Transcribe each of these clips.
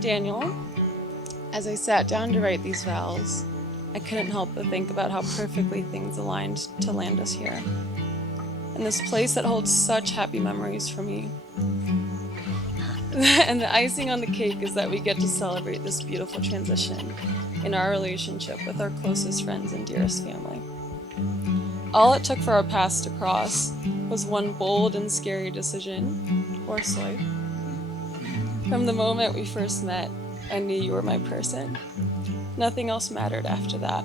Daniel, as I sat down to write these vows, I couldn't help but think about how perfectly things aligned to land us here, in this place that holds such happy memories for me. And the icing on the cake is that we get to celebrate this beautiful transition in our relationship with our closest friends and dearest family. All it took for our paths to cross was one bold and scary decision, or swipe. From the moment we first met, I knew you were my person. Nothing else mattered after that.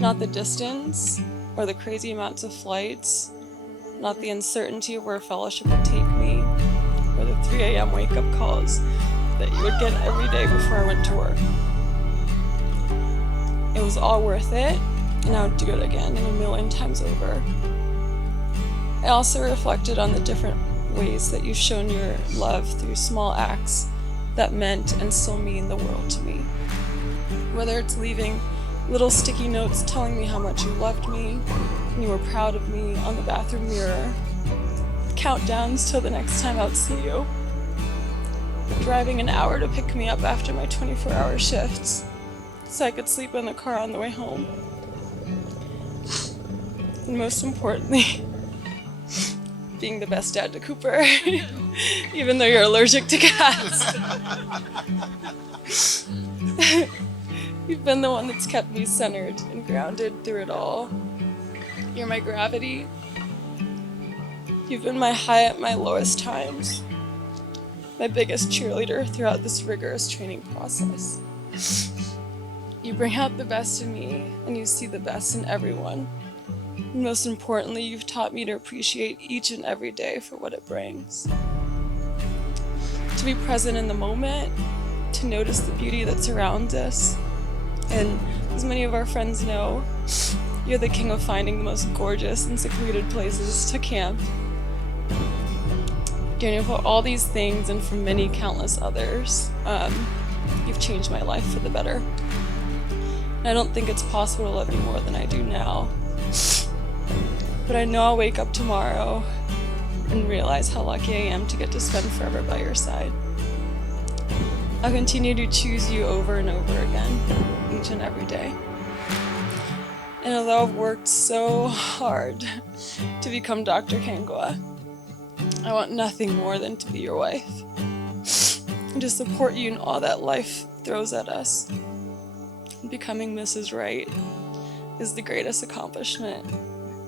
Not the distance, or the crazy amounts of flights, not the uncertainty of where fellowship would take me, or the 3 a.m. wake-up calls that you would get every day before I went to work. It was all worth it, and I would do it again and a million times over. I also reflected on the different ways that you've shown your love through small acts that meant and still mean the world to me. Whether it's leaving little sticky notes telling me how much you loved me and you were proud of me on the bathroom mirror, countdowns till the next time I'd see you, driving an hour to pick me up after my 24-hour shifts so I could sleep in the car on the way home. And most importantly, being the best dad to Cooper, even though you're allergic to cats. You've been the one that's kept me centered and grounded through it all. You're my gravity. You've been my high at my lowest times. My biggest cheerleader throughout this rigorous training process. You bring out the best in me, and you see the best in everyone. And most importantly, you've taught me to appreciate each and every day for what it brings. To be present in the moment, to notice the beauty that surrounds us. And as many of our friends know, you're the king of finding the most gorgeous and secluded places to camp. Daniel, for all these things and for many countless others, you've changed my life for the better. And I don't think it's possible to love you more than I do now. But I know I'll wake up tomorrow and realize how lucky I am to get to spend forever by your side. I'll continue to choose you over and over again, each and every day. And although I've worked so hard to become Dr. Kangwa, I want nothing more than to be your wife and to support you in all that life throws at us. Becoming Mrs. Right is the greatest accomplishment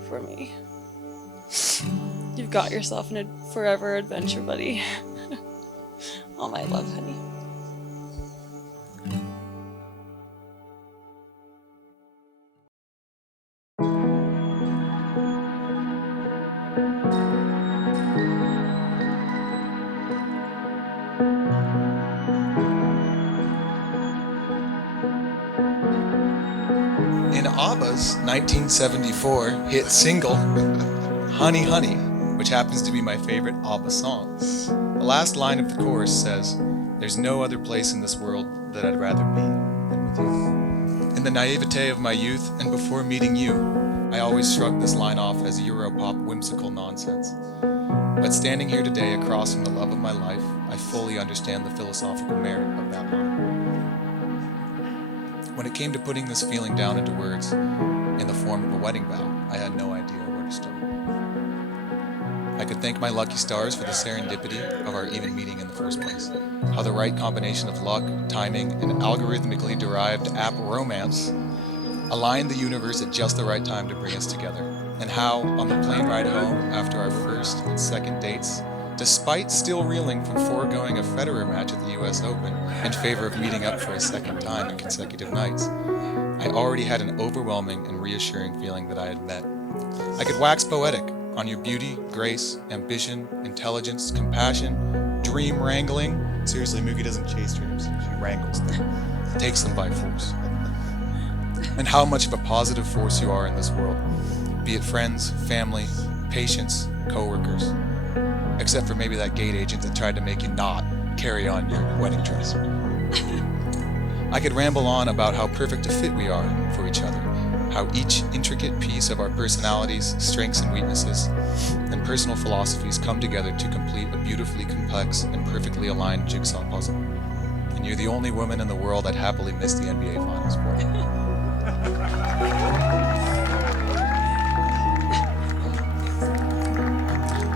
for me. You've got yourself a forever adventure buddy. All my love, honey. In ABBA's 1974 hit single, Honey Honey, which happens to be my favorite ABBA song, the last line of the chorus says, "There's no other place in this world that I'd rather be than with you." In the naivete of my youth and before meeting you, I always shrugged this line off as Europop whimsical nonsense. But standing here today across from the love of my life, I fully understand the philosophical merit of that line. When it came to putting this feeling down into words in the form of a wedding vow, I had no idea where to start. I could thank my lucky stars for the serendipity of our even meeting in the first place. How the right combination of luck, timing, and algorithmically derived app romance aligned the universe at just the right time to bring us together. And how, on the plane ride home after our first and second dates, despite still reeling from foregoing a Federer match at the US Open in favor of meeting up for a second time in consecutive nights, I already had an overwhelming and reassuring feeling that I had met. I could wax poetic on your beauty, grace, ambition, intelligence, compassion, dream wrangling. Seriously, Muki doesn't chase dreams, she wrangles them, takes them by force. And how much of a positive force you are in this world, be it friends, family, patients, co-workers. Except for maybe that gate agent that tried to make you not carry on your wedding dress. I could ramble on about how perfect a fit we are for each other, how each intricate piece of our personalities, strengths and weaknesses and personal philosophies come together to complete a beautifully complex and perfectly aligned jigsaw puzzle. And you're the only woman in the world I'd happily miss the NBA Finals for.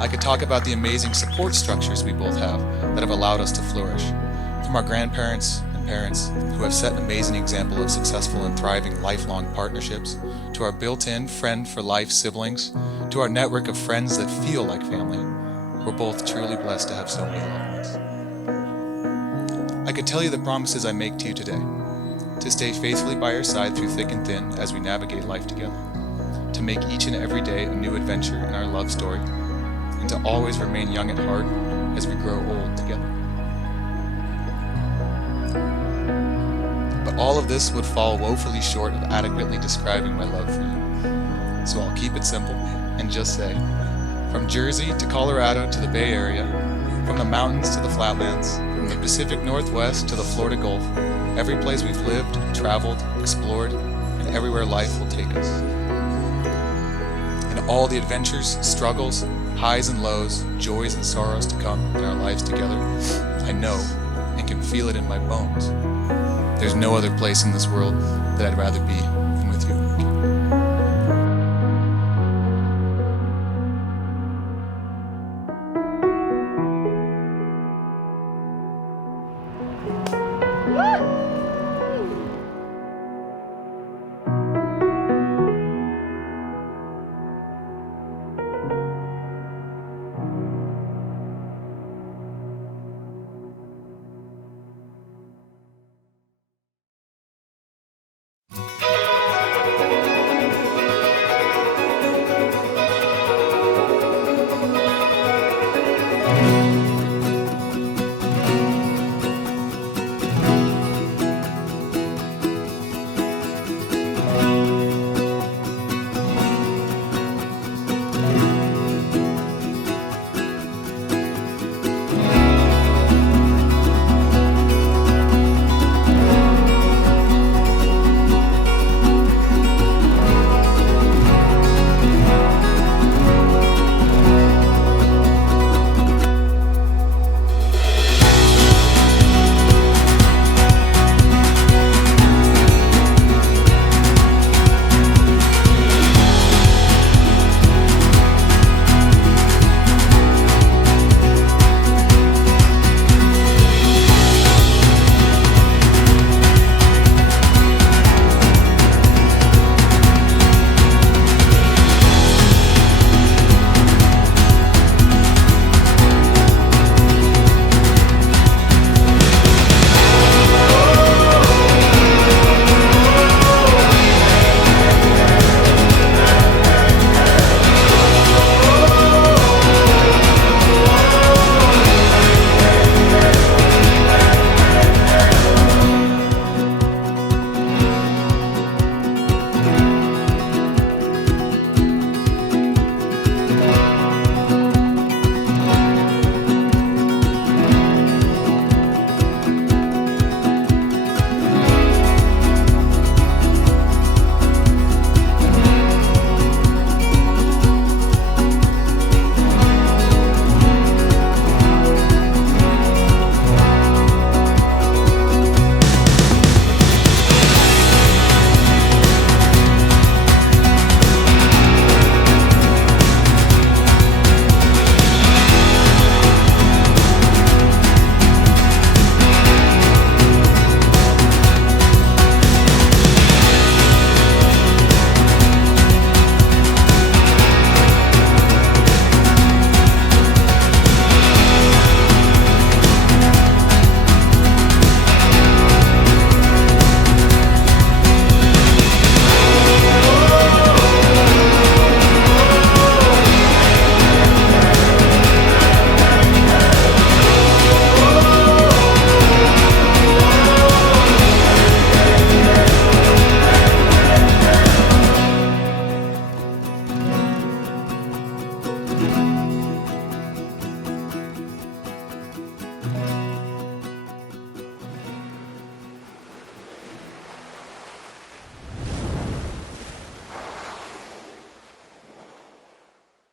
I could talk about the amazing support structures we both have that have allowed us to flourish. From our grandparents and parents who have set an amazing example of successful and thriving lifelong partnerships, to our built-in friend for life siblings, to our network of friends that feel like family, we're both truly blessed to have so many loved ones. I could tell you the promises I make to you today: to stay faithfully by your side through thick and thin as we navigate life together, to make each and every day a new adventure in our love story, and to always remain young at heart as we grow old together. But all of this would fall woefully short of adequately describing my love for you. So I'll keep it simple and just say, from Jersey to Colorado to the Bay Area, from the mountains to the flatlands, from the Pacific Northwest to the Florida Gulf, every place we've lived, traveled, explored, and everywhere life will take us. In all the adventures, struggles, highs and lows, joys and sorrows to come in our lives together, I know and can feel it in my bones. There's no other place in this world that I'd rather be than with you, Muki. you.